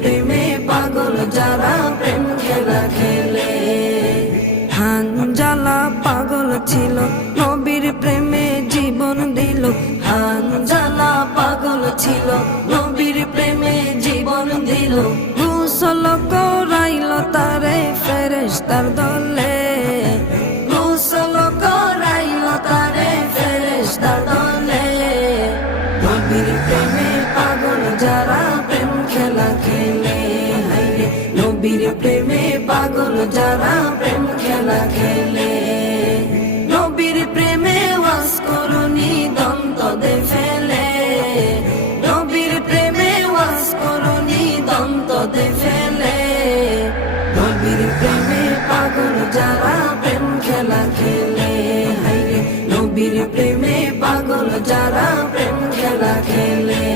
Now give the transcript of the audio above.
প্রেমে পাগল যারা প্রেম খেলা খেলে। হানজালা পাগল ছিল নবীর প্রেমে জীবন দিল। হানজালা পাগল ছিল নবীর প্রেমে জীবন দিল। গোসল করাইল তারে ফেরেশতার দলে। গোসল করাইল তারে ফেরেশতার দলে। নবীর প্রেমে পাগল যারা প্রেম খেলা খেলে। হায়রে নবীর প্রেমে পাগল যারা প্রেম খেলা খেলে। নবীর প্রেমে ওয়াজ করুনি দন্ত দে ফেলে। নবীর প্রেমে ওয়াজ করুনি দন্ত দে ফেলে। নবীর প্রেমে পাগল যারা প্রেম খেলা খেলে। হায়রে নবীর প্রেমে পাগল যারা প্রেম খেলা খেলে।